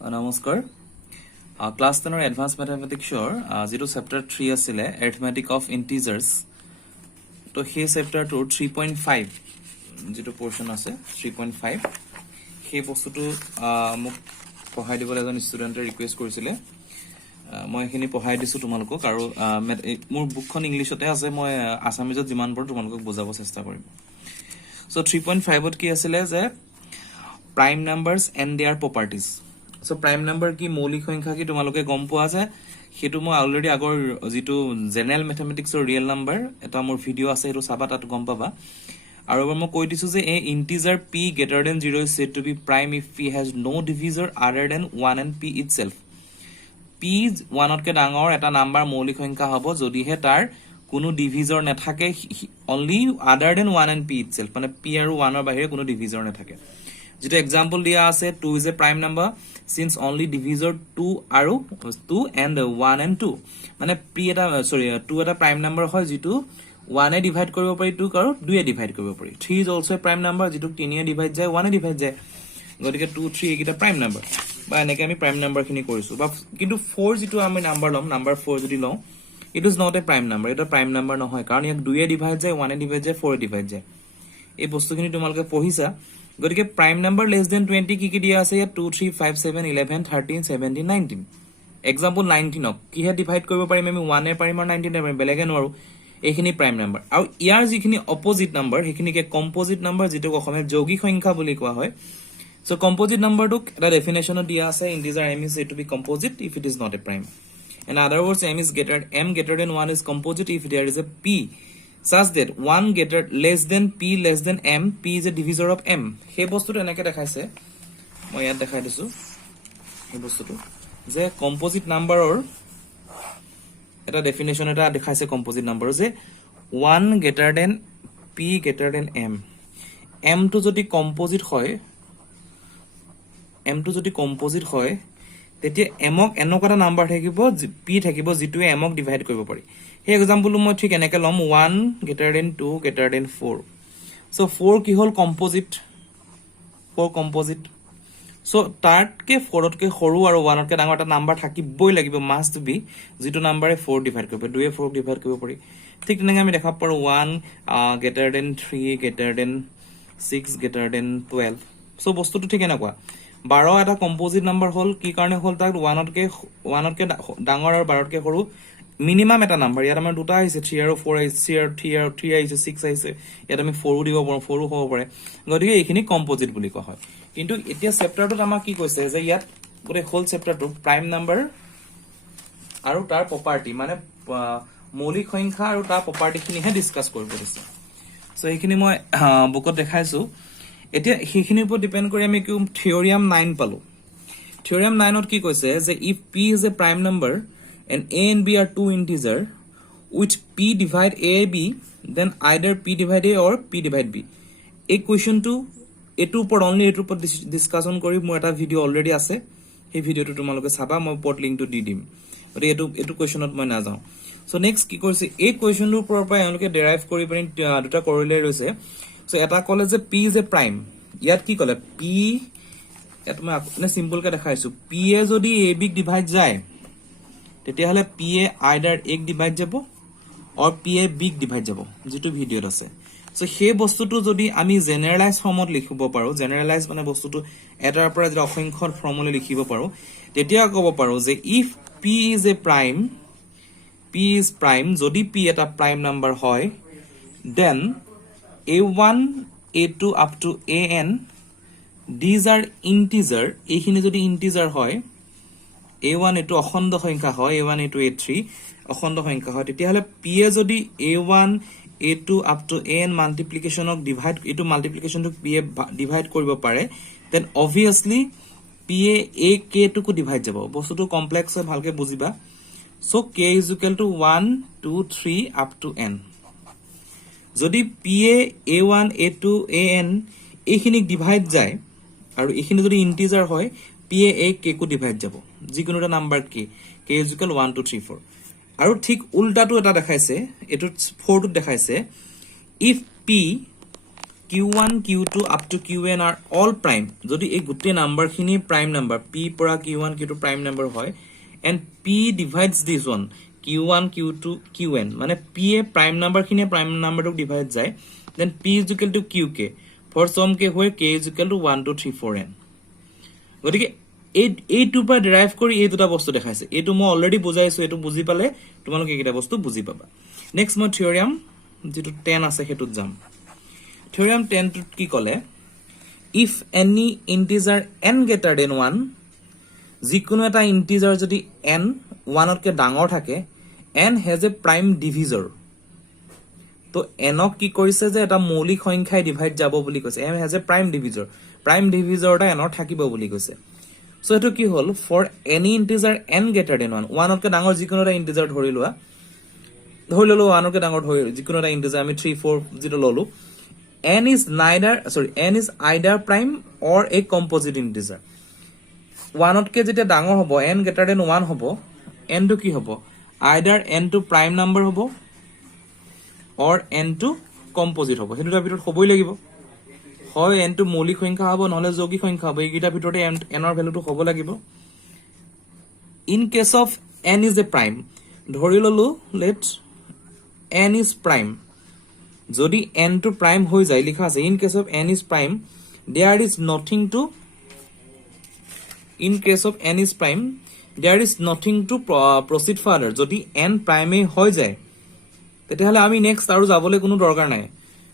নমস্কাৰ class 10 advance ম্যাথমেটিক্সৰ যেটো chapter 3 আছিল এৰিথমেটিক অফ ইন্টিজাৰ্স তো সেই চেপ্টাৰটোৰ 3.5 যেটো পোৰশন আছে 3.5 সেই বস্তুটো মোক পঢ়াই দিবলৈ এজন ষ্টুডেন্টে ৰিকুৱেষ্ট কৰিছিলে মই এখিনি পঢ়াই দিছো তোমালোকক আৰু মোৰ বুকখন ইংলিছতে আছে মই আসামিজত যিমান পাৰো তোমালোকক বুজাব চেষ্টা কৰিম সো 3.5 ত কি আছিল যে prime numbers and their properties so prime number কি মৌলিক সংখ্যা কি তোমালোকে গম পোৱা আছে হেতু মই অলৰেডি আগৰ যেটো জেনাৰেল ম্যাথমেটিক্স ৰ ৰিয়েল নাম্বাৰ এটা মোৰ ভিডিও আছে হেতু চাবা তাত গম পাবা আৰু এবাৰ মই কৈ দিছো যে a integer p greater than 0 is said to be prime if p has no divisor other than 1 and p itself p 1 তকৈ ডাঙৰ এটা নাম্বাৰ মৌলিক সংখ্যা হ'ব যদিহে তাৰ কোনো ডিভিজৰ নাথাকে only other than 1 and p itself মানে p আৰু 1 ৰ বাহিৰে কোনো ডিভিজৰ নাথাকে যেটো एग्जांपल দিয়া আছে 2 is a prime number since only divisor 2 আৰু 2 and 1 and 2 মানে p এটা সৰি 2 এটা prime number হয় যেটো 1 এ ডিভাইড কৰিব পাৰি 2 আৰু 2 এ ডিভাইড কৰিব পাৰি 3 is also a prime number যেটো 3 এ ডিভাইড যায় 1 এ ডিভাইড যায় গতিকে 2 3 একিটা prime number বা এনেকে আমি prime number খিনি কৰিছো বা কিন্তু 4 যেটো আমি নাম্বাৰ লম নাম্বাৰ 4 যদি লওঁ it is not a prime number এটা prime number নহয় কাৰণ ইয়াক 2 এ ডিভাইড যায় 1 এ ডিভাইড যায় 4 এ ডিভাইড যায় এই বস্তুখিনি তোমালোকে পঢ়িছা গতিকে prime number less than 20 কি দিয়া আছে 2 3 5 7 11 13 17 19 एग्जांपल 19 কি হে ডিভাইড কৰিব পাৰিম আমি 1 এ পাৰিম আৰু 19 এ পাৰিম বেলেগে নোৱাৰো এইখিনি prime number আৰু ইয়াৰ যিখিনি অপোজিট নাম্বাৰ হেখিনিকে কম্পোজিট নাম্বাৰ যেটো অসমে যৌগিক সংখ্যা বুলি কোৱা হয় সো কম্পোজিট নাম্বাৰটো এটা ডেফিনেশনত দিয়া আছে integer m is said to be composite if it is not a prime in other words m greater than 1 is composite if there is a p such that 1 greater less than p less than m p is a divisor of m हे বস্তুটো এনেকে দেখাইছে মই ইয়াত দেখাই দিছো এই বস্তুটো যে কম্পোজিট নাম্বাৰৰ এটা ডেফিনেশন এটা দেখাইছে কম্পোজিট নাম্বাৰ যে 1 greater than p greater than m m টো যদি কম্পোজিট হয় m টো যদি কম্পোজিট হয় তেতিয়া m ক এনেকুৱা নাম্বাৰ থাকিব p থাকিব যেটো m ক ডিভাইড কৰিব পাৰি हे एग्जांपल মই ঠিক এনেকে লম 1 greater than 2 greater than 4 so 4 কি হল কম্পোজিট 4 কম্পোজিট so তাতকে 4 তকে সৰু আৰু 1 তকে ডাঙৰ এটা নাম্বাৰ থাকিবই লাগিব মাস্ট বি যেটো নাম্বাৰে 4 ডিভাইড কৰিব 2 এ 4 ডিভাইড কৰিব পাৰি ঠিক তেনেকৈ আমি দেখা পাৰো 1 greater than 3 greater than 6 greater than 12 so বস্তুটো ঠিক এনেকুৱা 12 এটা কম্পোজিট নাম্বাৰ হল কি কাৰণে হল তাক 1 তকে ডাঙৰ আৰু 12 তকে সৰু মিনিমাম এটা নাম্বাৰ ইয়াত আমাৰ দুটা আছে 3 আৰু 4 আছে 3 আৰু 3 আছে 6 আছে ইয়াত আমি 4 দিব পাৰো 4 হ'ব পাৰে গতিকে এইখিনি কম্পোজিট বুলি কোৱা হয় কিন্তু এতিয়া চেপ্টাৰটোত আমাৰ কি কৈছে যে ইয়াত পুৰে হোল চেপ্টাৰটো প্ৰাইম নাম্বাৰ আৰু তাৰ প্ৰপাৰ্টি মানে মৌলিক সংখ্যা আৰু তাৰ প্ৰপাৰ্টি খিনিহে ডিসকাস কৰিব দিছে সো এইখিনি মই বুকত দেখাইছো এতিয়া সেইখিনিৰ ওপৰত ডিপেন্ড কৰি আমি কি থিওৰিয়াম 9 পালো থিওৰিয়াম 9 ত কি কৈছে যে if p is a prime number and a and b are two integer which p divide a b then either p divide a or p divide b এই কোৱেশ্চনটো এটু ওপৰত অনলি এটু ওপৰত ডিসকাশন কৰি মোৰ এটা ভিডিও অলৰেডি আছে এই ভিডিওটো তোমালোকে চাবা মই ওপৰত লিংকটো দি দিম আৰু এটু কোৱেশ্চনত মই না যাও সো নেক্সট কি কৰিছে এই কোৱেশ্চনটোৰ ওপৰৰ পৰা এওঁলোকে ডেৰাইভ কৰি পাৰি দুটা কৰিলেই ৰৈছে সো এটা কলে যে p is a prime ইয়াত কি কলে p এত মই মানে সিম্পল কে দেখাইছো p এ যদি a b ডিভাইড যায় তেতিয়া হলে p এ আইদাৰ a ডিভাইড যাব অৰ p এ b ডিভাইড যাব যেটো ভিডিওত আছে সো সেই বস্তুটো যদি আমি জেনাৰেলাইজ ফৰ্মত লিখিব পাৰো জেনাৰেলাইজ মানে বস্তুটো এটাৰ পৰা যদি অসংখ্য ফৰ্মুলা লিখিব পাৰো তেতিয়া ক'ব পাৰো যে if p is a prime p is prime যদি p এটা prime number হয় then a1 a2 up to an these are integer এইখিনি যদি integer হয় a1 এটো অখণ্ড সংখ্যা হয় a1 a2 a3 অখণ্ড সংখ্যা হয় তেতিয়া হলে p এ যদি a1 a2 up to an মাল্টিপ্লিকেশনক ডিভাইড এটো মাল্টিপ্লিকেশনক p এ ডিভাইড কৰিব পাৰে then obviously p A a k টুকু ডিভাইড যাব বস্তুটো কমপ্লেক্স হয় ভালকে বুজিবা so k is equal to 1 2 3 up to n যদি p A a1 a2 an এইখিনি ডিভাইড যায় আৰু এইখিনি যদি ইন্টিজাৰ হয় p A a k co divide যাব যিকোনোটা নাম্বাৰ k is equal 1 2 3 4 আৰু ঠিক উল্টাটো এটা দেখাইছে এটো 4 টো দেখাইছে if p q1 q2 up to qn are all prime যদি এই গুটে নাম্বার খিনি prime number p পৰা q1 q2 prime number হয় and p divides this one q1 q2 qn মানে p এ prime number খিনি prime number টো divide যায় then p is equal to qk for some k where k is equal to 1 2 3 4n গতিকে এই two পৰা ডেৰাইভ কৰি এই দুটা বস্তু দেখাইছে এটো মই অলৰেডি বুজাইছো এটো বুজি পালে তোমালোকে কিটা বস্তু বুজি পাবা নেক্সট মই থিওৰিয়াম যেটো 10 আছে হেতুত যাম থিওৰিয়াম 10 টু কি কলে if any integer n greater than 1 যিকোনো এটা ইন্টিজাৰ যদি n 1 তকে ডাঙৰ থাকে n has a prime divisor তো n ক কি কৰিছে যে এটা মৌলিক সংখ্যায় ডিভাইড যাব বুলি কৈছে n has a prime divisor টা n থাকিব বুলি কৈছে সো এটো কি হল for any integer n greater than 1 1 তকে ডাঙৰ যিকোনো এটা ইন্টিজাৰ ধৰি ললো 1 তকে ডাঙৰ ধৰি যিকোনো এটা ইন্টিজাৰ আমি 3 4 যেটো ললো n is either prime or a composite integer 1 তকে যেটা ডাঙৰ হ'ব n greater than 1 হ'ব n to কি হ'ব either n to prime number হ'ব or n to composite হ'ব হেতুটা ভিতৰত হ'বই লাগিব হয় n to মৌলিক সংখ্যা হ'ব নহলে যৌগিক সংখ্যা হ'ব এইকিটা ভিতৰতে n ৰ ভ্যালুটো হ'ব লাগিব in case of n is a prime ধৰি ললো let n is prime যদি n to prime হৈ যায় লিখা আছে in case of n is prime there is nothing to proceed further যদি n prime হৈ যায় তেতিয়াহলে আমি নেক্সট আৰু যাবলৈ কোনো দৰকাৰ নাই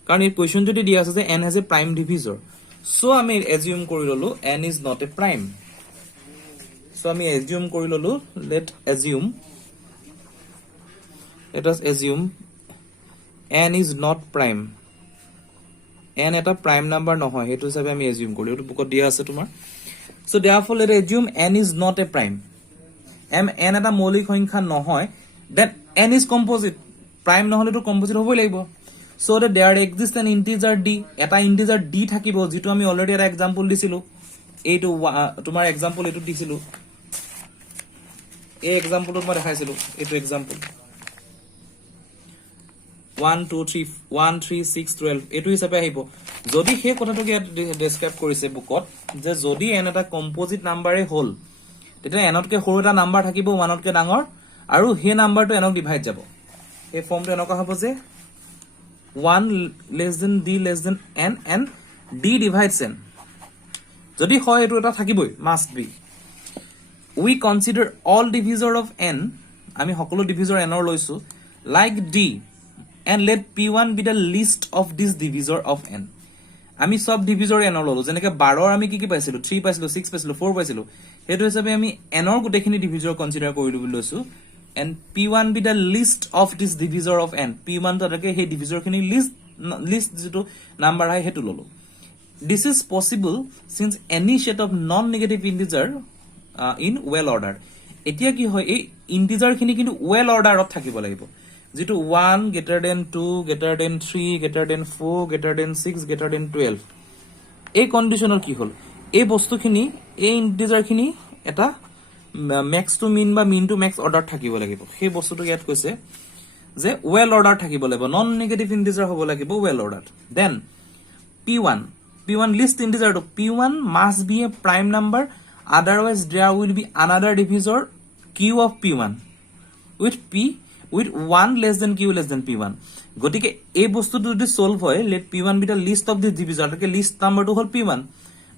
কাৰণ এই কোৱেশ্চন যদি দিয়া আছে যে n has a prime divisor so আমি এজিউম কৰি ললো n is not a prime so আমি এজিউম কৰি ললো let us assume n is not prime n এটা prime number নহয় হেতু হিচাপে আমি এজিউম কৰো এটো বুকত দিয়া আছে তোমাৰ so therefore let us assume n is not a prime n এটা মৌলিক সংখ্যা নহয় then n is composite prime নহলে তো composite হ'বই লাগিব so that there exists an integer d এটা integer d থাকিব যেটো আমি অলৰেডি এটা एग्जांपल দিছিলো এইটো তোমাৰ एग्जांपल এটো দিছিলো এই एग्जांपलত মই দেখাইছিলো এইটো एग्जांपल 1 2 3 1 3 6 12 এটো হিচাপে আহিব যদি হে কথাটোকে ডেসক্ৰাইব কৰিছে বুকত যে যদি n এটা কম্পোজিট নাম্বাৰে হল তেতিয়া n তকে সৰু এটা নাম্বাৰ থাকিব 1 তকে ডাঙৰ আৰু হে নাম্বাৰটো n ক ডিভাইড যাব এই ফৰ্মটো এনেকুৱা হ'ব যে 1 less than d less than n and d divides n যদি হয় এটো এটা থাকিবই must be we consider all divisor of n আমি সকলো divisor n ৰ লৈছো like d and let p1 be the least of this divisor of n আমি সব divisor n ৰ ললো যেনেকৈ 12 ৰ আমি কি পাইছিলো 3 পাইছিলো 6 পাইছিলো 4 পাইছিলো হেতু হিচাপে আমি n ৰ গুটেখিনি divisor কনসিডাৰ কৰিলো বুলি লৈছো and p1 be the least of this divisor of n p1 তৰকে হে divisor খিনি least যেটো নাম্বাৰ হয় হেতু ললো this is possible since any set of non negative integer in well order এতিয়া কি হয় এই ইন্টিজাৰ খিনি কিন্তু well orderত থাকিব লাগিব যেটো 1 greater than 2 greater than 3 greater than 4 greater than 6 greater than 12 এই কন্ডিশনৰ কি হল এই বস্তুখিনি এই ইন্টিজাৰ খিনি এটা max to min বা min to max order থাকিব লাগিব সেই বস্তুটো ইয়াত কৈছে যে well order থাকিব লাগিব non negative integer হ'ব লাগিব well ordered then p1 list integer to p1 must be a prime number otherwise there will be another divisor q of p1 with 1 less than q less than p1 গটিকে এই বস্তুটো যদি solve হয় let p1 be the least of this divisor তাকে list নাম্বাৰটো হল p1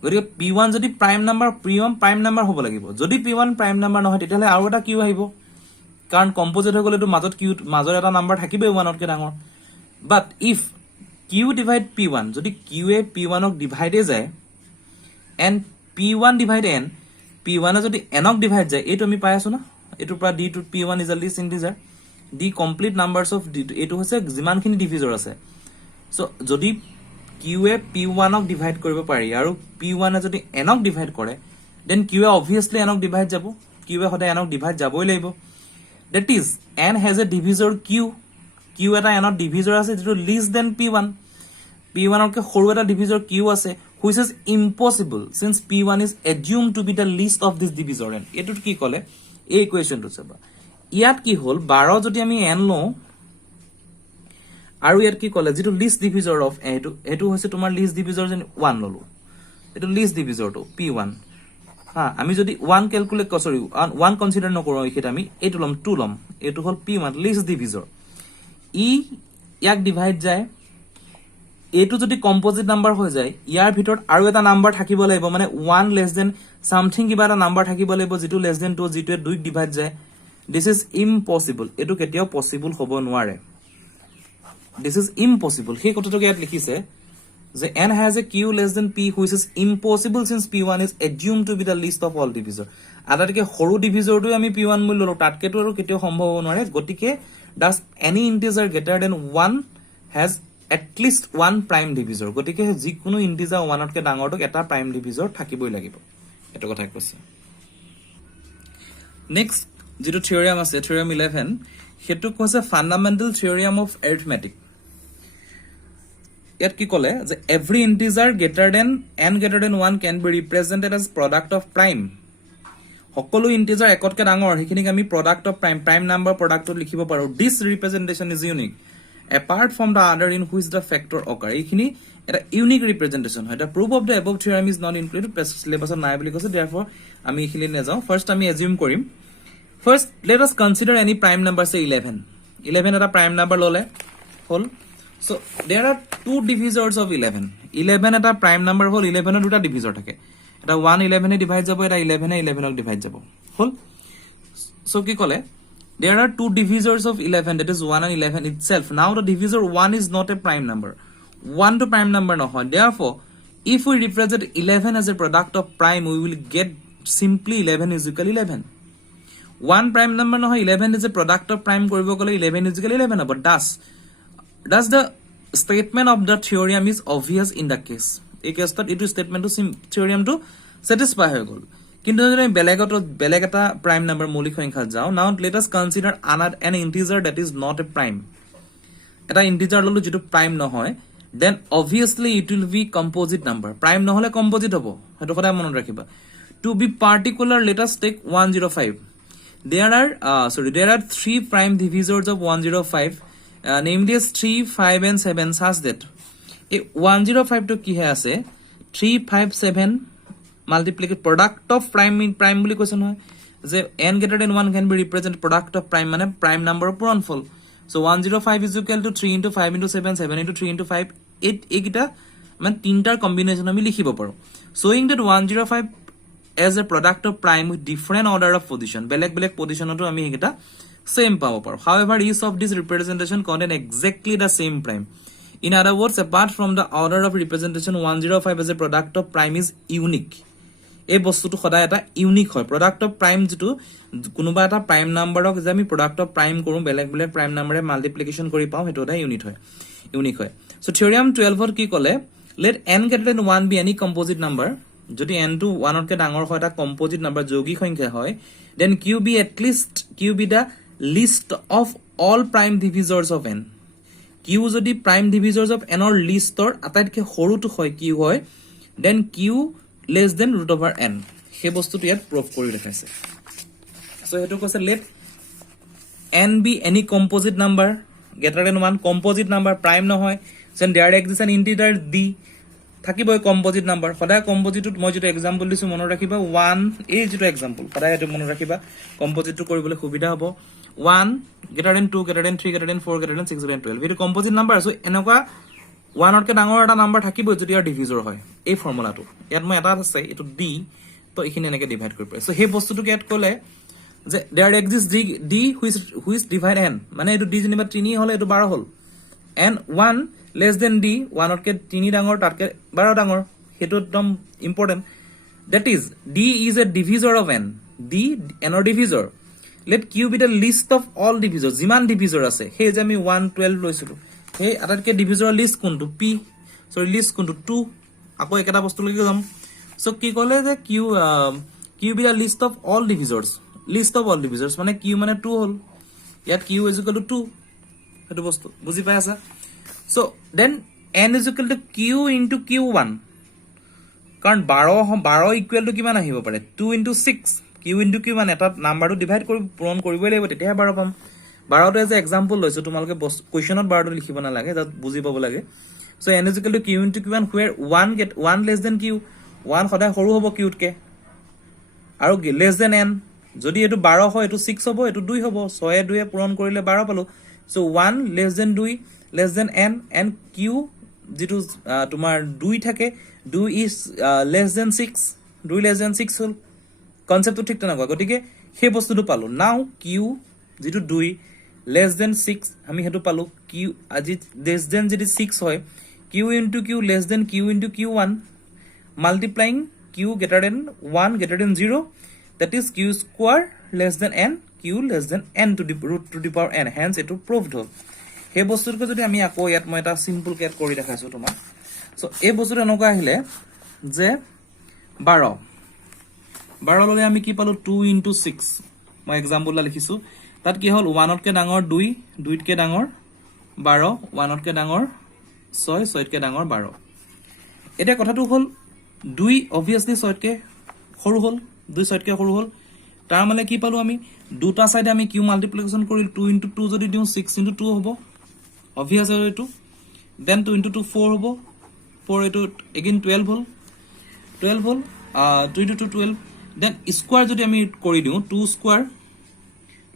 গটিকে p1 যদি prime number prime number হ'ব লাগিব যদি p1 প্ৰাইম নাম্বাৰ নহয় তেতিয়ালে আৰু এটা q আহিব কাৰণ কম্পোজিট হৈ গলেটো মাজত q মাজৰ এটা নাম্বাৰ থাকিবই 1 তকে ডাঙৰ বাট ইফ q divide p1 যদি q এ p1 ক ডিভাইডে যায় and p1 divide n p1 যদি n ক ডিভাইড যায় এটো আমি পাই আছো না এটো পৰা d to p1 is a least integer the complete numbers of d এটো হৈছে যিমানখিনি ডিভিজৰ আছে সো যদি q এ p1 ক ডিভাইড কৰিব পাৰি আৰু p1 এ যদি n ক ডিভাইড কৰে then q এ obviously n ক ডিভাইড যাব q এ হতে n ক ডিভাইড যাবই লাগিব that is n has a divisor q এটা n ৰ ডিভিজৰ আছে যেটো less than p1 কে সৰু এটা ডিভিজৰ q আছে which is impossible since p1 is assumed to be the least of this divisor n এটো কি কলে এই ইকুৱেচনটো চাবা ইয়াত কি হল 12 যদি আমি n লও আৰু ইয়াত কি ক'লে যিটো লিষ্ট ডিভিজৰ অফ এটো হৈছে তোমাৰ লিষ্ট ডিভিজৰ যেন 1 ললো এটো লিষ্ট ডিভিজৰটো p1 হা আমি যদি 1 ক্যালকুলেট সৰি 1 কনসিডাৰ নকৰো এখিত আমি এটো লম 2 লম এটো হল p1 লিষ্ট ডিভিজৰ ই ইয়াক ডিভাইড যায় এটো যদি কম্পোজিট নাম্বাৰ হৈ যায় ইয়াৰ ভিতৰত আৰু এটা নাম্বাৰ থাকিব লাগিব মানে 1 লেছ দেন সামথিং কিবা এটা নাম্বাৰ থাকিব লাগিব যেটো লেছ দেন 2 যেটো 2 ডিভাইড যায় দিস ইজ ইম্পসিবল এটো কেতিয়াও পসিবল হ'ব নোৱাৰে দিস ইজ ইম্পসিবল সেই কথাটো ইয়াত লিখিছে যে n has a q less than p which is impossible since p1 is assumed to be the least of all divisor আটাতকে সৰু ডিভিজৰটো আমি p1 মূল্য ললো তাতকেটো আৰু কেতিয়াও সম্ভৱ হ'ব নোৱাৰে গতিকে does any integer greater than 1 has at least one prime divisor গতিকে যিকোনো ইন্টিজাৰ 1 তকে ডাঙৰটোক এটা প্ৰাইম ডিভিজৰ থাকিবই লাগিব এটো কথা কৈছে নেক্সট যেটো থিওৰেম আছে থিওৰেম 11 হেতু কৈছে ফান্ডামেন্টাল থিওৰেম অফ এৰিথমেটিক ইয়াত কি ক'লে যে every integer greater than n greater than 1 can be represented as product of prime সকলো ইন্টিজাৰ একতকে ডাঙৰ হেখিনিক আমি product of prime number product লিখিব পাৰো this representation is unique apart from the other in which the factor occur এইখিনি এটা unique ৰিপ্ৰেজেন্টেশন হয় এটা proof of the above theorem is not included syllabus নাই বুলি কৈছে therefore আমি এইখিনি নেযাও ফাৰ্স্ট আমি এজিউম কৰিম first let us consider any prime number say 11 এটা prime number ললে হল so there are two divisors of 11 এটা prime number হল 11 এর দুটা ডিভিজৰ থাকে এটা 1 11 এ ডিভাইড যাব এটা 11 এ 11 ক ডিভাইড যাব হল so কি কলে there are two divisors of 11 that is 1 and 11 itself now the divisor 1 is not a prime number 1 to prime number নহয় therefore if we represent 11 as a product of prime we will get simply 11 is equal 11 1 prime number নহয় 11 is a product of prime কৰিব গলে 11 is equal 11 but does the statement of the theorem is obvious in the case এই কেসত এটো statement to theorem to satisfy হৈ গল কিন্তু যদি বেলেগ এটা prime number মৌলিক সংখ্যা যাও now let us consider an integer that is not a prime এটা integer ললো যেটো prime নহয় then obviously it will be composite number prime নহলে composite হ'ব হেতু কথা মনত ৰাখিবা to be particular let us take 105 there are three prime divisors of 105 namely as 3 5 and 7 such that a 105 to ki hai ase 3 5 7 multiplied product of prime in prime boli question hoy je n greater than 1 can be represented product of prime mane prime number puranful so 105 is equal to 3 into 5 into 7 7 into 3 into 5 8 ekita man tintar combination ami likhibo paro showing that 105 as a product of prime with different order of position belek position to ami ekita same power power however each of this representation contain exactly the same prime in other words apart from the order of representation 105 as a product of prime is unique এই বস্তুটো সদায় এটা unique হয় product of prime যেটো কোনোবা এটা prime number ক যে আমি product of prime কৰো বেলেগ prime number এ মাল্টিপ্লিকেশন কৰি পাও হেটো এটা ইউনিক হয় so theorem 12 ৰ কি ক'লে let n greater than 1 be any composite number যদি n to 1 তকে ডাঙৰ হয় এটা composite number যৌগিক সংখ্যা হয় then q be the list of all prime divisors of n q যদি prime divisors of n or list or আটাইতকে সৰুটো হয় কি হয় then q less than root over n হে বস্তুটো ইয়াত প্রুফ কৰি দেখাইছে so হেতু কৈছে let n be any composite number greater than 1 composite number prime নহয় then there exists an integer d থাকিবই composite number সদায় composite মই যেটো एग्जांपल দিছো মনত ৰাখিবা 1 এই যেটো एग्जांपल সদায় এটো মনত ৰাখিবা composite কৰিবলৈ সুবিধা হ'ব 1 greater than 2 greater than 3 greater than 4 greater than 6 greater than 12 এটো composite number আছে এনেকুৱা 1 তকে ডাঙৰ এটা নাম্বাৰ থাকিবই যদি ইয়াৰ ডিভিজৰ হয় এই ফৰ্মুলাটো ইয়াত মই এটা আছে এটো d তো এখিনি এনেকে ডিভাইড কৰিব পাৰি সো সেই বস্তুটো ইয়াত ক'লে যে there exists d which divide n মানে এটো d যেনিবা 3 হলে এটো 12 হল n 1 less than d 1 তকে 3 ডাঙৰ তাতকে 12 ডাঙৰ হেতু একদম important that is d is a divisor of n d n or divisor let q be the list of all divisors জিমান divisor আছে হে যে আমি 112 লৈছিলো হে আটাতকে divisor list কোনটো p sorry list কোনটো 2 আকৌ একটা বস্তু লাগি যাম সো কি কলে যে q be the list of all divisors মানে q মানে 2 হল ইয়াত q is equal to 2 হেতু বস্তু বুজি পাই আছা so then n is equal to q into q1 কাৰণ 12 ইকুয়াল টু কিমান আহিব পাৰে 2 into 6 q into q1 এটা নাম্বাৰটো ডিভাইড কৰি পূৰণ কৰিবই লাগিব তেতিয়া 12 পাম 12 এজ এক্সাম্পল লৈছো তোমালোকে কোৱেশ্চনত 12 লিখিব না লাগে তাত বুজি পাব লাগে so n is equal to q into q1 where 1 less than q 1 সদায় সৰু হ'ব q তকে আৰু less than n যদি এটো 12 হয় এটো 6 হ'ব এটো 2 হ'ব 6 এ 2 এ পূৰণ কৰিলে 12 পালো so 1 less than 2 less than n and q যেটো তোমাৰ 2 থাকে 2 is less than 6 2 less than 6 হল কনসেপ্টটো ঠিক তেনেকুৱা গতিকে সেই বস্তুটো পালো নাও q যেটো 2 less than 6 আমি হেতু পালো q আজি less than যদি 6 হয় q into q less than q into q1 multiplying q greater than 1 greater than 0 that is q square less than n q less than n to the root to the power n hence it proved হল হে বস্তুটো যদি আমি আকৌ ইয়াত মই এটা simple কেট কৰি দেখাইছো তোমাক সো এই বস্তুটো এনেকুৱা আহিলে যে 12 ললে আমি কি পালো 2 into 6 মই एग्जांपल লিখিছো তাত কি হল 1 তকে ডাঙৰ 2 2 তকে ডাঙৰ 12 1 তকে ডাঙৰ 6 6 তকে ডাঙৰ 12 এটা কথাটো হল 2 obviously 6 তকে সৰু হল 2 6 তকে সৰু হল তাৰ মানে কি পালো আমি দুটা সাইডে আমি কিউ মাল্টিপ্লিকেশন কৰিল 2 into 2 যদি দিও 6 into 2 হ'ব obvious আৰু এটো then 2 into 2 4 হ'ব 4 এটো again 12 হল 12 হল 2 into 2 12 then square যদি আমি কৰি দিও 2 square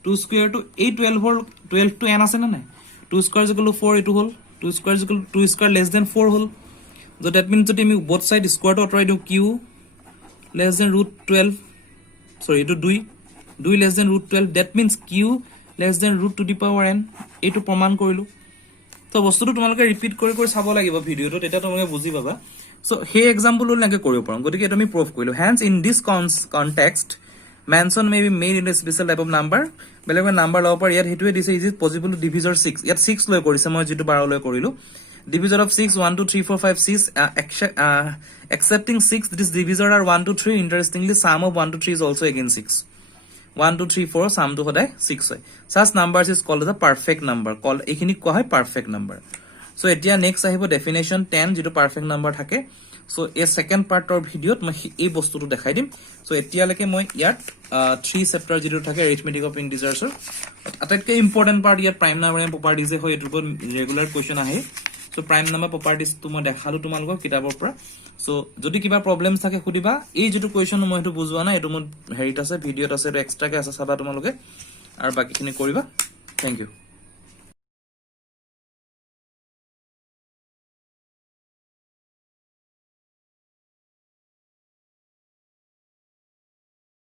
to a 12 hall 12 to n আছে না নাই 2 square is equal to 4 এটো হল 2 square is equal to 2 square less than 4 hall so that means যদি আমি both side square to অতৰাই দিও q less than root 12 sorry এটো 2 less than root 12 that means q less than root to the power n এটো প্ৰমাণ কৰিলো তো বস্তুটো তোমালোকে ৰিপিট কৰি কৰি চাব লাগিব ভিডিওটো তেতিয়া তোমালোকে বুজি পাবা সো হে एग्जांपल লাগে কৰিব পাৰো গতিকে এটা আমি প্ৰুফ কৰিলো hence in this context mention may be made in a special type of number বেলেগে নাম্বাৰ লব পাৰি ইয়াত হেতুৱে দিছে is it possible to divisor 6 ইয়াত 6 লৈ কৰিছে মই যেটো 12 লৈ কৰিলো divisor of 6 1 2 3 4 5 6 accepting 6 this divisor are 1 2 3 interestingly sum of 1 to 3 is also again 6 1 2 3 4 sum to সদায় 6 হয় such numbers is called as a perfect number called এখিনি কোৱা হয় perfect number so এতিয়া next আহিব definition 10 যেটো perfect number থাকে so a second part of video মই এই বস্তুটো দেখাই দিম so এতিয়ালৈকে মই ইয়াত 3 chapter যেটো থাকে arithmetic of integers আটাইতকৈ ইম্পৰ্টেন্ট পাৰ্ট ইয়াত prime number and properties হয় এটো ৰেগুলাৰ কোৱেশ্চন আহে so prime number properties তো মই দেখালো তোমালোকক কিতাপৰ পৰা so যদি কিবা প্ৰবলেমছ থাকে খুদিবা এই যেটো কোৱেশ্চন মই হেতু বুজোৱা না এটো মোৰ হেৰিত আছে ভিডিওত আছে এটো এক্সট্ৰাকে আছে চাবা তোমালোকে আৰু বাকিখিনি কৰিবা থ্যাংক ইউ